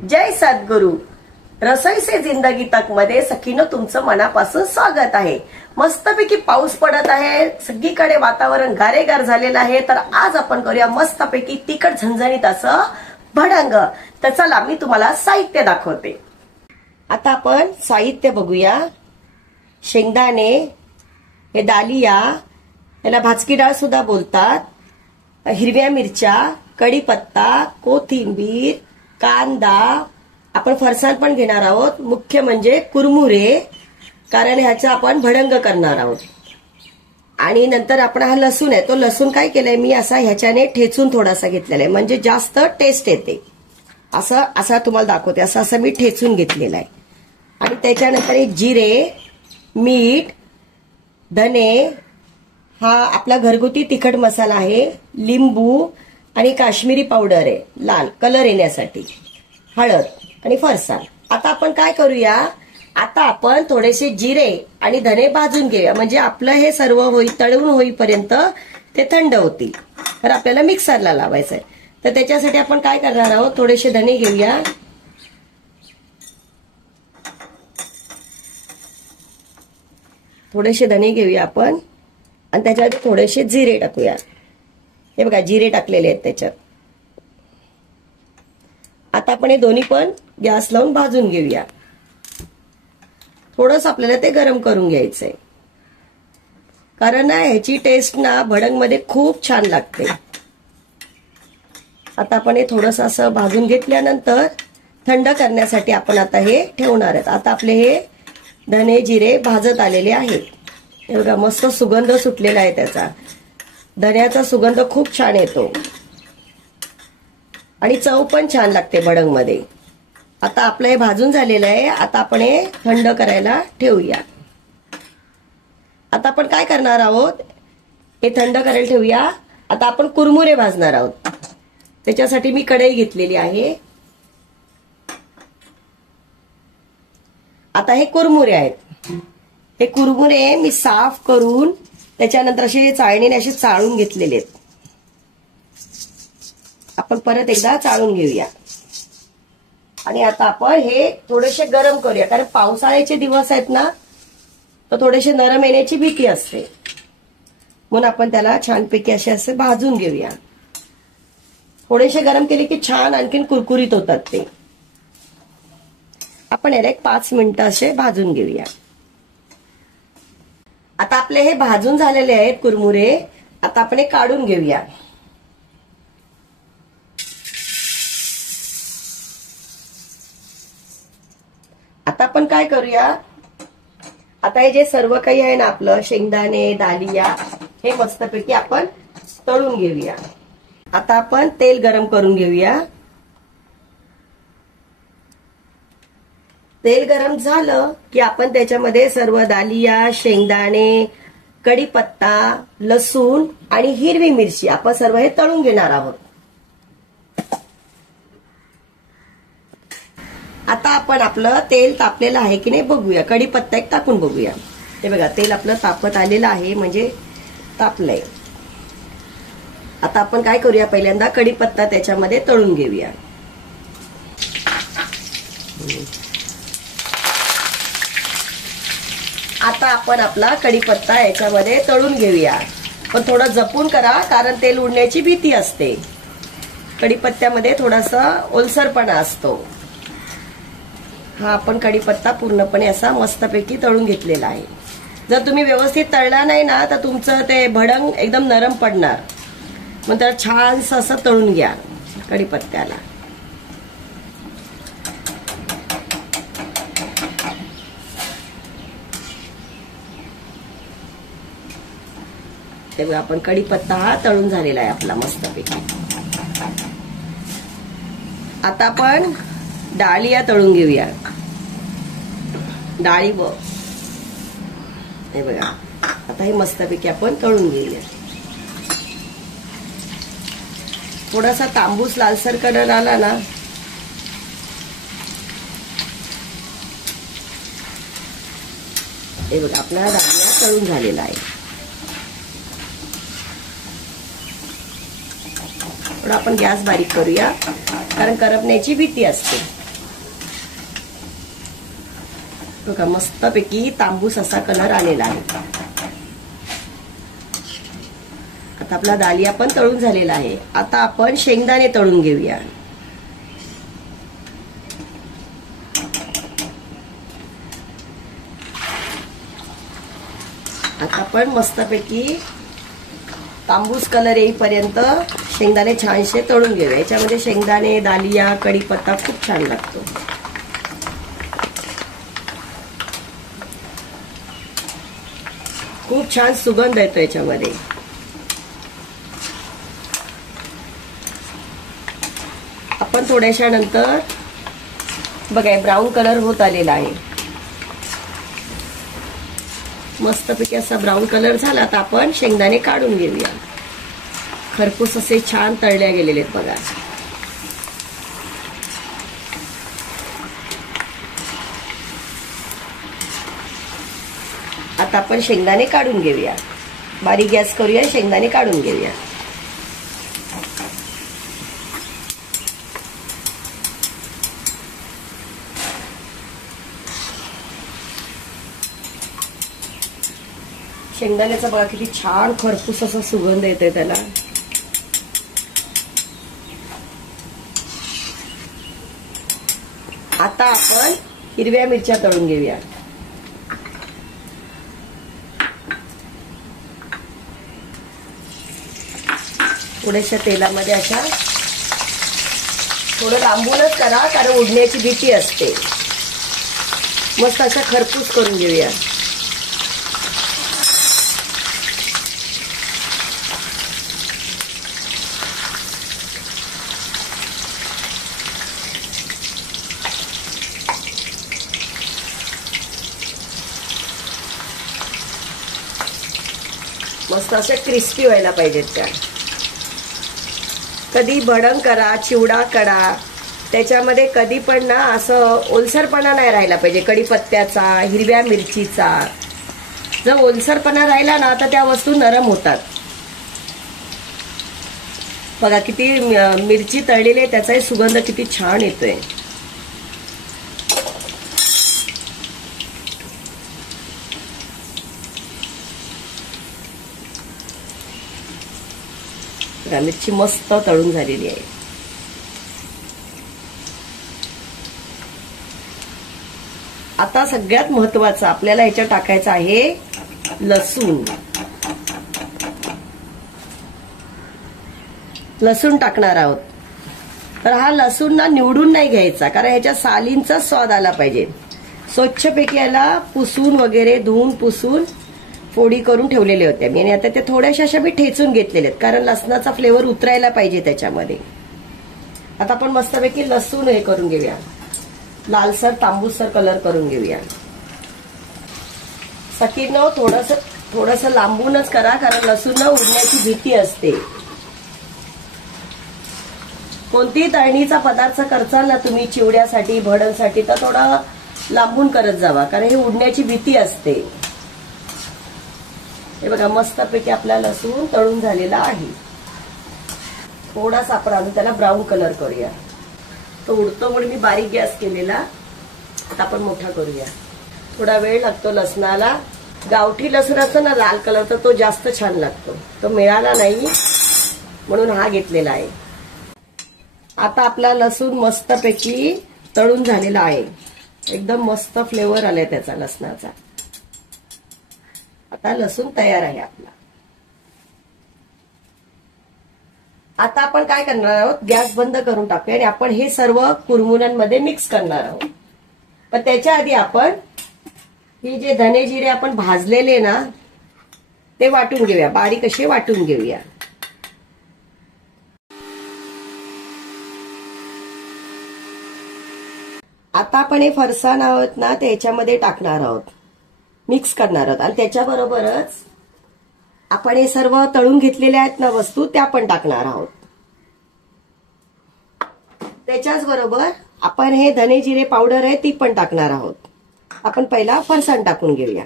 जय सद्गुरु। रसोई से जिंदगी तक मध्ये सखीनो तुमचं मनापासून स्वागत आहे। मस्तपैकी पाऊस पडत आहे, सगळीकडे वातावरण गारेगार झालेलं आहे। तर आज आपण करूया मस्तपैकी तिखट झणझणीत असं भडंग। तर चला मी तुम्हाला साहित्य दाखवते। आता आपण साहित्य बघूया। शेंगदाणे, हे दालिया, याला भाजकी डाळ सुद्धा बोलतात, हिरव्या मिरच्या, कढीपत्ता, कोथिंबीर, कांदा, आपण फरसाण पण घेणार आहोत, मुख्य म्हणजे कुरमुरे, कारण ह्याचा आपण भडंग करणार आहोत। आणि नंतर आपण हा लसूण आहे, तो लसूण काय केलंय मी असा ह्याच्याने ठेचून थोडासा घेतलेला आहे, म्हणजे जास्त टेस्ट येते। असं तुम्हाला दाखवते, असं मी ठेचून घेतलेला आहे। आणि त्याच्यानंतर एक जिरे, मीठ, धने, हा आपला घरगुती तिखट मसाला आहे, लिंबू आणि काश्मीरी पावडर आहे लाल कलर येण्यासाठी, हळद आणि फरसाण। आता आपण काय करूया, आता आपण थोडेसे जिरे आणि धने भाजून घेऊया, म्हणजे आपलं हे सर्व तळून होईपर्यंत ते थंड होतील। तर आपल्याला मिक्सरला लावायचं आहे, तर त्याच्यासाठी आपण काय करणार आहोत, थोडेसे धने घेऊया, थोडेसे धने घेऊया आपण, आणि त्याच्यात थोडेसे जिरे टाकूया। हे बघा जिरे टाकलेले आहेत त्याच्यात। आता आपण हे दोन्ही पण गॅस लावून भाजून घेऊया। थोडंस आपल्याला ते गरम करून घ्यायचंय, कारण ना ह्याची टेस्ट ना भडंग मध्ये खूप छान लागते। आता आपण हे थोडंसं असं भाजून घेतल्यानंतर थंड करण्यासाठी आपण आता हे ठेवणार आहेत। आता आपले हे धने जिरे भाजत आलेले आहेत, हे बघा मस्त सुगंध सुटलेला आहे त्याचा, धन्याचा सुगंध खूप छान येतो आणि चव पण छान लागते भडंग मध्ये। आता आपलं हे भाजून झालेलं आहे, आता आपण हे थंड करायला ठेवूया। आता आपण काय करणार आहोत, हे थंड करायला ठेवूया। आता आपण कुरमुरे भाजणार आहोत, त्याच्यासाठी मी कढई घेतलेली आहे। आता हे कुरमुरे आहेत, हे कुरमुरे मी साफ करून त्याच्यानंतर असे चाळणीने असे चाळून घेतलेले आहेत। आपण परत एकदा चाळून घेऊया आणि आता आपण हे थोडेसे गरम करूया, कारण पावसाळ्याचे दिवस आहेत ना, तर थोडेसे नरम येण्याची भीती असते, म्हणून आपण त्याला छानपैकी असे भाजून घेऊया। थोडेसे गरम केले की छान आणखीन कुरकुरीत होतात ते। आपण याला एक 5 मिनिटं असे भाजून घेऊया। आता आपले हे भाजून झालेले आहेत कुरमुरे, आता आपण हे काढून घेऊया। आता आपण काय करूया, आता हे जे सर्व काही आहे ना आपलं शेंगदाणे, दालिया, हे मस्तपैकी आपण तळून घेऊया। आता आपण तेल गरम करून घेऊया। तेल गरम झालं की आपण त्याच्यामध्ये सर्व दालिया, शेंगदाणे, कढीपत्ता, लसूण आणि हिरवी मिरची आपण सर्व हे तळून घेणार आहोत। आता आपण आपलं तेल तापलेलं आहे की नाही बघूया, कढीपत्ता एक टाकून बघूया। हे बघा तेल आपलं तापत आलेलं आहे, म्हणजे तापलंय। आता आपण काय करूया, पहिल्यांदा कढीपत्ता त्याच्यामध्ये तळून घेऊया। आता आपण आपला कढीपत्ता याच्यामध्ये तळून घेऊया, पण थोडं जपून करा, कारण तेल उडण्याची भीती असते। कढीपत्त्यामध्ये थोडासा ओलसरपणा असतो। हा आपण कढीपत्ता पूर्णपणे असा मस्तपैकी तळून घेतलेला आहे। जर तुम्ही व्यवस्थित तळला नाही ना, तर तुमचं ते भडंग एकदम नरम पडणार, मग त्याला छानसं असं तळून घ्या कढीपत्त्याला। ते आपण कढीपत्ता हा तळून झालेला आहे आपला मस्तपैकी। आता आपण डाळिया तळून घेऊया। डाळी हे बघा, आता हे मस्तपैकी आपण तळून घेऊया। थोडासा तांबूस लालसर कलर आला ना, हे बघा आपला डाळिया तळून झालेला आहे। थोडा आपण गॅस बारीक करूया, कारण करपण्याची भीती असते। बघा मस्तपैकी तांबूस असा कलर आलेला आहे. आता आपला दालिया पण तळून झालेला आहे. आता आपण शेंगदाणे तळून घेऊया. आता आपण मस्तपैकी तांबूस कलर येईपर्यंत शेंगदाणे छानसे तळून घेऊया. याच्यामध्ये शेंगदाणे, दालिया, कढीपत्ता खूप छान लागतो. खूप छान सुगंध येतो याच्यामध्ये. आपण थोड्याशा नंतर बघा ब्राऊन कलर होत आलेला आहे. मस्तपैकी असा ब्राऊन कलर झाला. आता आपण शेंगदाणे काढून घेऊया. खरपूस असे छान तळल्या गेलेले आहेत बघा. आता आपण शेंगदाणे काढून घेऊया. बारीक गॅस करूया. शेंगदाणे काढून घेऊया. शेंगदाण्याचा बघा किती छान खरपूस असा सुगंध येतोय त्याला. आता आपण हिरव्या मिरच्या तळून घेऊया. थोड्याशा तेलामध्ये अशा थोडं लांबूनच करा, कारण उडण्याची भीती असते. मस्त अशा खरपूस करून घेऊया. मस्त अशा क्रिस्पी व्हायला पाहिजेत त्या. कधी भडंग करा, चिवडा करा, त्याच्यामध्ये कधी पण ना असं ओलसरपणा नाही राहिला पाहिजे. कढीपत्त्याचा, हिरव्या मिरचीचा जर ओलसरपणा राहिला ना तर त्या वस्तू नरम होतात. बघा किती मिरची तळलेली आहे, त्याचाही सुगंध किती छान येतोय. मिरची मस्त तळून झालेली आहे. आता सगळ्यात महत्वाचं आपल्याला ह्याच्यात टाकायचं आहे लसूण. लसूण टाकणार आहोत. तर हा लसूण ना निवडून नाही घ्यायचा, कारण ह्याच्या सालींचा स्वाद आला पाहिजे. स्वच्छपैकी याला पुसून वगैरे धुवून पुसून फोडी करून ठेवलेले होते मी. आणि आता ते थोड्याशा अशा मी ठेचून घेतलेले आहेत, कारण लसणाचा फ्लेवर उतरायला पाहिजे त्याच्यामध्ये. आता आपण मस्तपैकी लसूण हे करून घेऊया. लालसर तांबूसर कलर करून घेऊया. सकीनं थोडस लांबूनच करा, कारण लसूण उडण्याची भीती असते. कोणतीही तळणीचा पदार्थ करचाल ना तुम्ही चिवड्यासाठी, भडंगसाठी, तर थोडं लांबून करत जावा, कारण हे उडण्याची भीती असते. हे बघा मस्तपैकी आपला लसूण तळून झालेला आहे. थोडासा आपण अजून त्याला ब्राऊन कलर करूया. तो उडतो म्हणून मी बारीक गॅस केलेला. आता आपण मोठा करूया. थोडा वेळ लागतो लसणाला. गावठी लसूणाचा ना लाल कलरचा तो जास्त छान लागतो. तो मिळाला नाही म्हणून हा घेतलेला आहे. आता आपला लसूण मस्तपैकी तळून झालेला आहे. एकदम मस्त फ्लेवर आलाय त्याचा लसणाचा. आता लसूण तयार आहे आपला. आता आपण काय करणार आहोत, गॅस बंद करून टाकूया आणि आपण हे सर्व कुरमुऱ्यांमध्ये मिक्स करणार आहोत. पण त्याच्या आधी आपण हे जे धने जिरे आपण भाजलेले ना ते वाटून घेऊया. बारीक असे वाटून घेऊया. आता आपण हे फरसाण आहोत ना ते याच्यामध्ये टाकणार आहोत, मिक्स करणार आहोत. आणि त्याच्याबरोबरच आपण हे सर्व तळून घेतलेले आहेत ना वस्तू त्या पण टाकणार आहोत. त्याच्याच बरोबर आपण हे धने जिरे पावडर आहे ती पण टाकणार आहोत. आपण पहिला फरसाण टाकून घेऊया.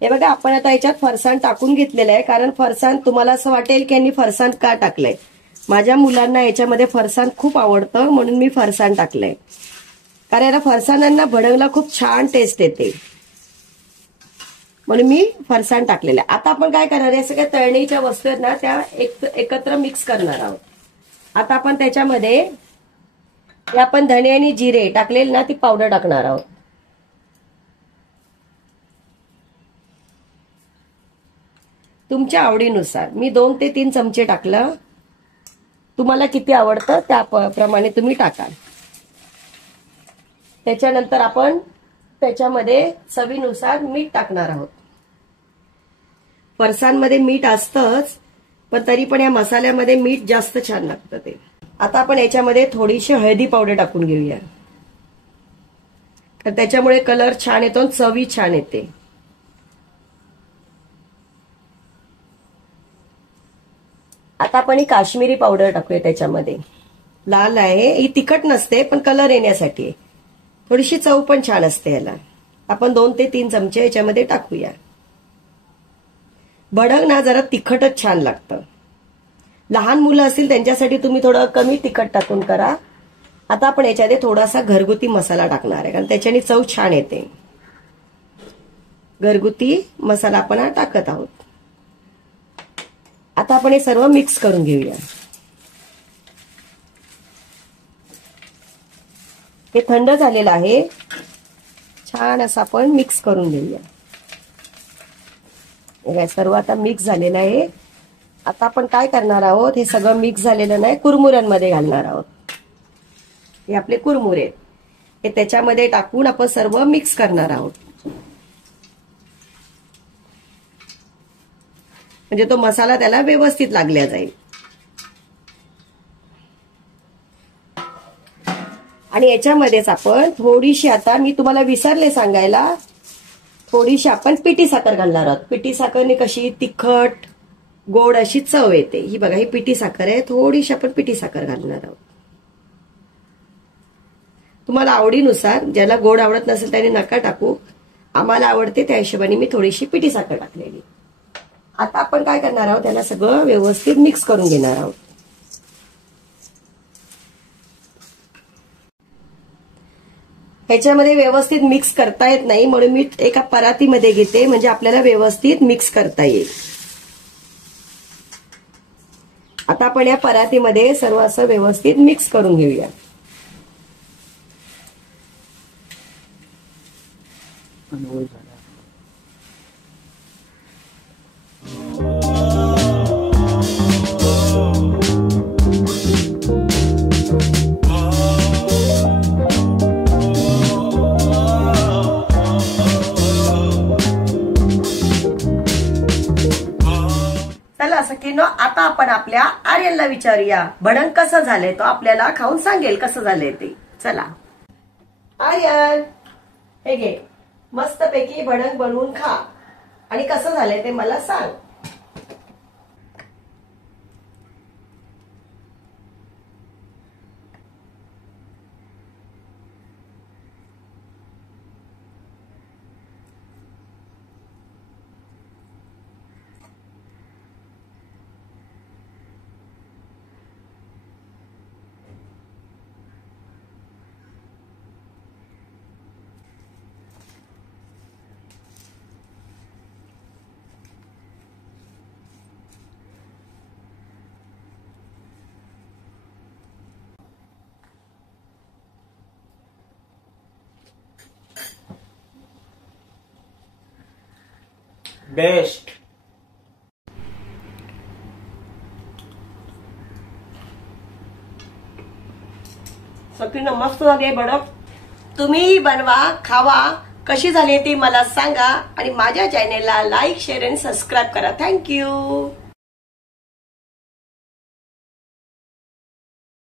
हे बघा आपण आता याच्यात फरसाण टाकून घेतलेलं आहे, कारण फरसाण तुम्हाला असं वाटेल की यांनी फरसाण का टाकलंय, माझ्या मुलांना याच्यामध्ये फरसाण खूप आवडतं म्हणून मी फरसाण टाकलंय, कारण याला फरसाणांना भडंगला खूप छान टेस्ट येते म्हणून मी फरसाण टाकलेलं आहे. आता आपण काय करणार आहे, सगळ्या तळणीच्या वस्तू आहेत ना त्या एकत्र मिक्स करणार आहोत. आता आपण त्याच्यामध्ये आपण धणे आणि जिरे टाकलेले ना ती पावडर टाकणार आहोत. तुमच्या आवडीनुसार मी 2 ते 3 चमचे टाकलं. तुम्हाला किती आवडतं त्याप्रमाणे तुम्ही टाका. त्याच्यानंतर आपण त्याच्यामध्ये चवीनुसार मीठ टाकणार आहोत. फरसाणमध्ये मीठ असतंच, पण तरी पण या मसाल्यामध्ये मीठ जास्त छान लागतं ते. आता आपण याच्यामध्ये थोडीशी हळदी पावडर टाकून घेऊया, तर त्याच्यामुळे कलर छान येतो आणि चवी छान येते. आता आपण ही काश्मीरी पावडर टाकूया त्याच्यामध्ये. लाल आहे ही, तिखट नसते पण कलर येण्यासाठी, थोडीशी चव पण छान असते याला. आपण 2 ते 3 चमचे याच्यामध्ये टाकूया. भडंग ना जरा तिखटच छान लागतं. लहान मुलं असतील त्यांच्यासाठी तुम्ही थोडं कमी तिखट टाकून करा. आता आपण याच्यामध्ये थोडासा घरगुती मसाला टाकणार आहे, कारण त्याच्याने चव छान येते. घरगुती मसाला आपण टाकत आहोत. आता आपण हे सर्व मिक्स करून घेऊया. हे थंड झालेलं आहे, छान असं आपण मिक्स करून घेऊया. हे सर्व आता मिक्स झालेलं आहे. आता आपण काय करणार आहोत, हे सगळं मिक्स झालेलं नाही कुरमुऱ्यांमध्ये घालणार आहोत. हे आपले कुरमुरे हे त्याच्यामध्ये टाकून आपण सर्व मिक्स करणार आहोत, म्हणजे तो मसाला त्याला व्यवस्थित लागला जाईल. आणि याच्यामध्येच आपण थोडीशी, आता मी तुम्हाला विसरले सांगायला, थोडीशी आपण पिठी साखर घालणार आहोत. पिठी साखरने कशी तिखट गोड अशी चव येते. ही बघा, ही पिठी साखर आहे, थोडीशी आपण पिठी साखर घालणार आहोत. तुम्हाला आवडीनुसार, ज्याला गोड आवडत नसेल त्याने नका टाकू. आम्हाला आवडते त्या हिशोबाने मी थोडीशी पिठी साखर टाकलेली. आता आपण काय करणार आहोत, त्याला सगळं व्यवस्थित मिक्स करून घेणार आहोत. ह्याच्यामध्ये व्यवस्थित मिक्स करता येत नाही म्हणून मी एका परातीमध्ये घेते, म्हणजे आपल्याला व्यवस्थित मिक्स करता येईल. आता आपण या परातीमध्ये सर्व असं व्यवस्थित मिक्स करून घेऊया. चला सखींनो, आता आपण आपल्या आर्यनला विचारूया भडंग कसं झालंय, तो आपल्याला खाऊन सांगेल कसं झालंय ते. चला आर्यन, हे घे, मस्तपैकी भडंग बनवून खा आणि कसं झालंय ते मला सांग. बेस्ट. सखींनो मस्त झाले भडंग. तुम्ही बनवा, खावा, कशी झाली ती मला सांगा आणि माझ्या चॅनेलला लाईक, शेअर आणि सबस्क्राईब करा. थँक्यू.